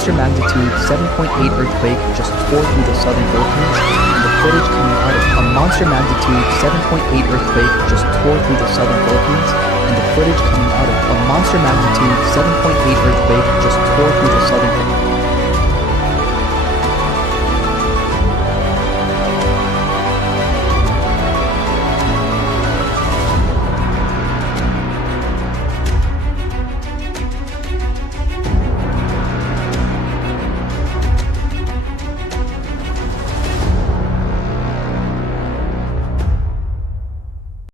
monster magnitude 7.8 earthquake just tore through the southern Philippines, and the footage coming out of a monster magnitude 7.8 earthquake just tore through the southern Philippines, and the footage coming out of a monster magnitude 7.8 earthquake just tore through the southern Philippines.